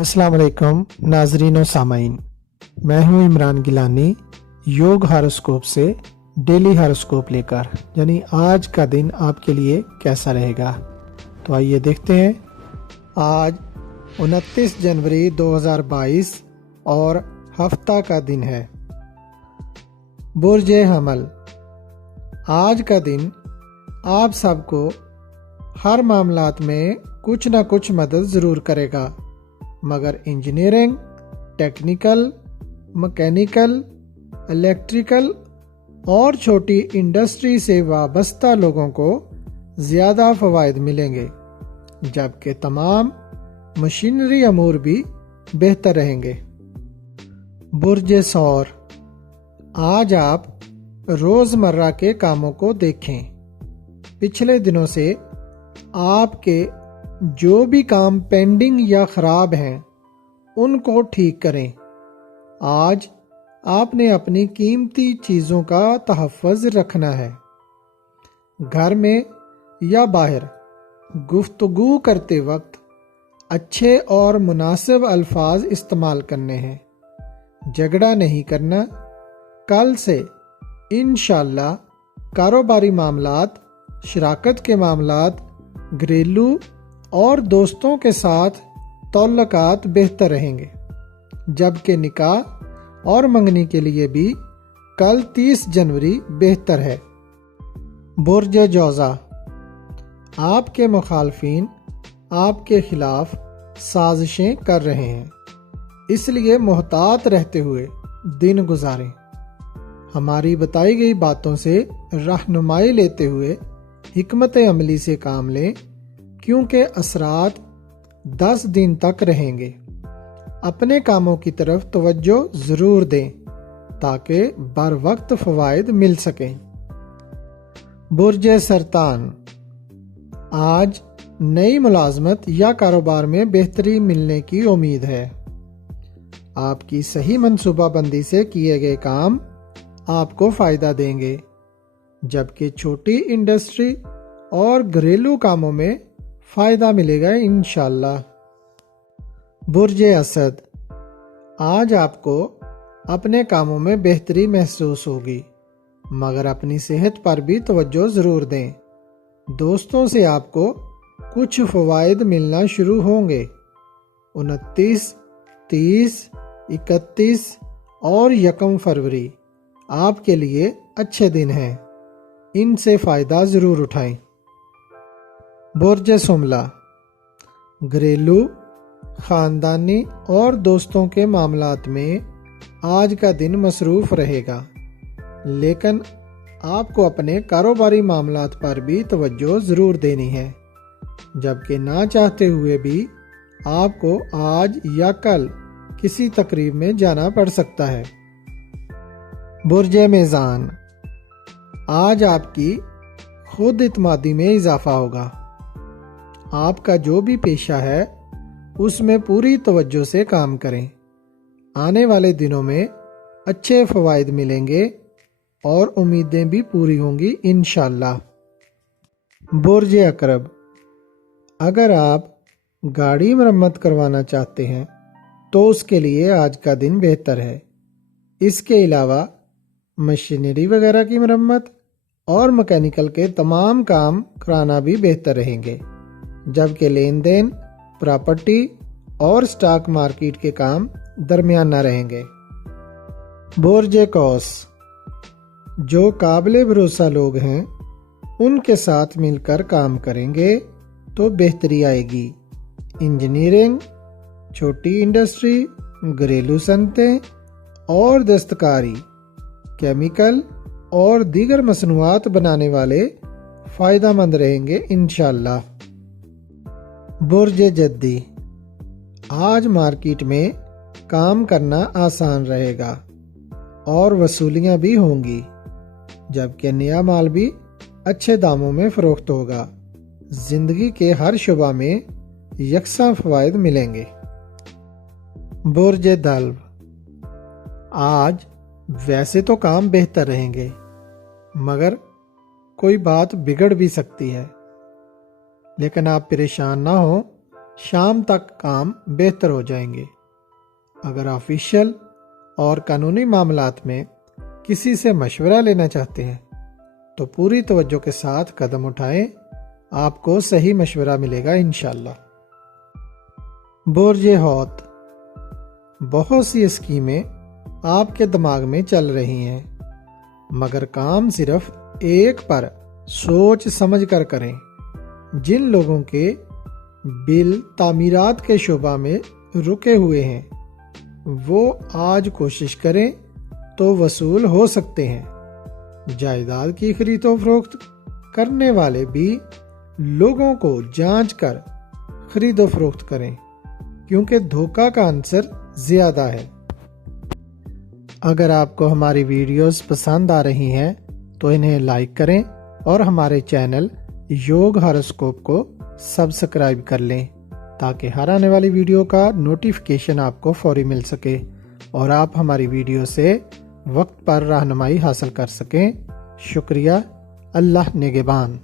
अस्सलाम वालेकुम नाजरीन और सामाइन, मैं हूं इमरान गिलानी योग हॉरोस्कोप से डेली हॉरोस्कोप लेकर, यानी आज का दिन आपके लिए कैसा रहेगा। तो आइए देखते हैं। आज 29 जनवरी 2022 और हफ्ता का दिन है। बुर्ज हमल। आज का दिन आप सबको हर मामलात में कुछ ना कुछ मदद ज़रूर करेगा, मगर इंजीनियरिंग, टेक्निकल, मैकेनिकल, इलेक्ट्रिकल और छोटी इंडस्ट्री से वाबस्ता लोगों को ज़्यादा फ़वाइद मिलेंगे, जबकि तमाम मशीनरी अमूर भी बेहतर रहेंगे। बुर्ज सौर। आज आप रोज़मर्रा के कामों को देखें। पिछले दिनों से आपके जो भी काम पेंडिंग या ख़राब हैं उनको ठीक करें। आज आपने अपनी कीमती चीज़ों का तहफ़्फ़ुज़ रखना है। घर में या बाहर गुफ्तगू करते वक्त अच्छे और मुनासिब अल्फाज इस्तेमाल करने हैं। झगड़ा नहीं करना। कल से इंशाअल्लाह कारोबारी मामलात, शराकत के मामलात, घरेलू और दोस्तों के साथ तौल्लुकात बेहतर रहेंगे, जबकि निकाह और मंगनी के लिए भी कल 30 जनवरी बेहतर है। बुर्ज जौज़ा। आपके मुखालफिन आपके खिलाफ साजिशें कर रहे हैं, इसलिए मुहतात रहते हुए दिन गुजारें। हमारी बताई गई बातों से रहनुमाई लेते हुए हिकमत अमली से काम लें, क्योंकि असरात 10 दिन तक रहेंगे। अपने कामों की तरफ तवज्जो ज़रूर दें ताकि बर वक्त फ़वाइद मिल सकें। बुर्ज सरतान। आज नई मुलाजमत या कारोबार में बेहतरी मिलने की उम्मीद है। आपकी सही मंसूबाबंदी से किए गए काम आपको फ़ायदा देंगे, जबकि छोटी इंडस्ट्री और घरेलू कामों में फ़ायदा मिलेगा इंशाअल्लाह। बुर्ज असद। आज आपको अपने कामों में बेहतरी महसूस होगी, मगर अपनी सेहत पर भी तवज्जो ज़रूर दें। दोस्तों से आपको कुछ फ़वाइद मिलना शुरू होंगे। 29, 30, 31 और 1 फरवरी आपके लिए अच्छे दिन हैं, इनसे फ़ायदा ज़रूर उठाएं। बुर्ज सुमला। घरेलू, ख़ानदानी और दोस्तों के मामलात में आज का दिन मसरूफ़ रहेगा, लेकिन आपको अपने कारोबारी मामलात पर भी तवज्जो ज़रूर देनी है, जबकि ना चाहते हुए भी आपको आज या कल किसी तकरीब में जाना पड़ सकता है। बुर्ज मीज़ान। आज आपकी खुद इत्मादी में इजाफा होगा। आपका जो भी पेशा है उसमें पूरी तवज्जो से काम करें। आने वाले दिनों में अच्छे फ़वाइद मिलेंगे और उम्मीदें भी पूरी होंगी इंशाअल्लाह। बुर्ज अकरब। अगर आप गाड़ी मरम्मत करवाना चाहते हैं तो उसके लिए आज का दिन बेहतर है। इसके अलावा मशीनरी वगैरह की मरम्मत और मैकेनिकल के तमाम काम कराना भी बेहतर रहेंगे, जबकि लेन देन, प्रॉपर्टी और स्टॉक मार्केट के काम दरमियाना रहेंगे। बुर्ज कौस। जो काबिल भरोसा लोग हैं उनके साथ मिलकर काम करेंगे तो बेहतरी आएगी। इंजीनियरिंग, छोटी इंडस्ट्री, घरेलू सनतें और दस्तकारी, केमिकल और दीगर मसनूआत बनाने वाले फ़ायदेमंद रहेंगे इंशाअल्लाह। बुर्ज जद्दी। आज मार्केट में काम करना आसान रहेगा और वसूलियाँ भी होंगी, जबकि नया माल भी अच्छे दामों में फ़रोख्त होगा। ज़िंदगी के हर शुबा में यकसा फ़वाइद मिलेंगे। बुर्ज दल्व। आज वैसे तो काम बेहतर रहेंगे, मगर कोई बात बिगड़ भी सकती है, लेकिन आप परेशान ना हो। شام تک کام بہتر ہو جائیں گے۔ اگر آفیشیل اور قانونی معاملات میں کسی سے مشورہ لینا چاہتے ہیں تو پوری توجہ کے ساتھ قدم اٹھائیں، آپ کو صحیح مشورہ ملے گا انشاءاللہ۔ برج حوت، بہت سی اسکیمیں آپ کے دماغ میں چل رہی ہیں، مگر کام صرف ایک پر سوچ سمجھ کر کریں۔ جن لوگوں کے بل تعمیرات کے شعبہ میں رکے ہوئے ہیں وہ آج کوشش کریں تو وصول ہو سکتے ہیں۔ جائیداد کی خرید و فروخت کرنے والے بھی لوگوں کو جانچ کر خرید و فروخت کریں، کیونکہ دھوکہ کا عنصر زیادہ ہے۔ اگر آپ کو ہماری ویڈیوز پسند آ رہی ہیں تو انہیں لائک کریں اور ہمارے چینل یوگ ہاروسکوپ کو سبسکرائب کر لیں تاکہ ہر آنے والی ویڈیو کا نوٹیفیکیشن آپ کو فوری مل سکے اور آپ ہماری ویڈیو سے وقت پر رہنمائی حاصل کر سکیں۔ شکریہ۔ اللہ نگہبان۔